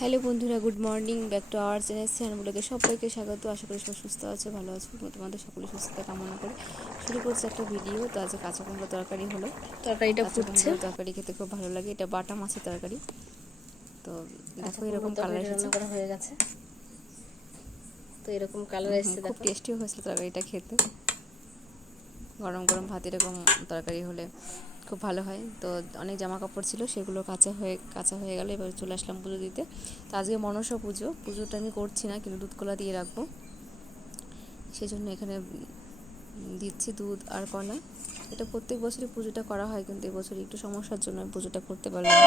Hello বন্ধুরা, good morning, back to our চ্যানেলগুলোকে সবাইকে স্বাগত। আশা করি সবাই সুস্থ আছে, ভালো আছে। তোমাদের সকলের সুস্থতা কামনা করে শুরু করছে একটা ভিডিও। তো আজকে কাঁচা কুমড়ো তরকারি হলো। তরকারিটা কাঁচা ফুটছে। কুমড়োর তরকারি খেতে খুব ভালো লাগে। এটা বাটা মাছের তরকারি। তো দেখো এরকম কালার এসেছে, রান্না করা হয়ে গেছে। তো এরকম কালার এসেছে, খুব দেখো টেস্টিও হয়েছিল তরকারিটা খেতে। গরম গরম ভাত এরকম তরকারি হলে খুব ভালো হয়। তো অনেক জামা কাপড় ছিল, সেগুলো কাঁচা হয়ে গেল। এবার চলে আসলাম পুজো দিতে। তো আজকে মনসা পুজোটা আমি করছি না, কিন্তু দুধ কলা দিয়ে রাখবো, সেই জন্য এখানে দিচ্ছি দুধ আর কলা। এটা প্রত্যেক বছরই পুজোটা করা হয়, কিন্তু এবছর একটু সমস্যার জন্য পুজোটা করতে পারলাম না।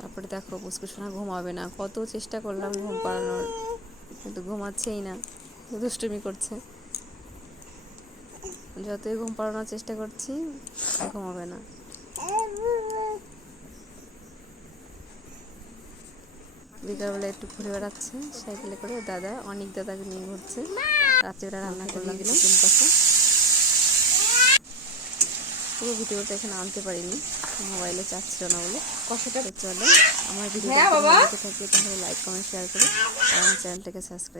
তারপরে দেখো পুষ্কুসোনা ঘুমাবে না, কত চেষ্টা করলাম ঘুম পাড়ানোর, কিন্তু ঘুমাচ্ছেই না, দুষ্টুমি করছে। যতই ঘুম পাড়ানোর চেষ্টা করছি, ঘুমাবে না। বিকালবেলা একটু ঘুরে বেড়াচ্ছে সাইকেলে করে, দাদা অনেক দাদাকে নিয়ে ঘুরছে। রাত্রিবেলা রান্না করলাম চিকেন কষা। পুরো ভিডিওটা এখানে আনতে পারিনি, মোবাইলে চার্জ ছিল না বলে। কষাটা চলে। আমার ভিডিওটা ভালো লেগে থাকে তাহলে লাইক, কমেন্ট, শেয়ার করে আর আমার চ্যানেলটাকে সাবস্ক্রাইব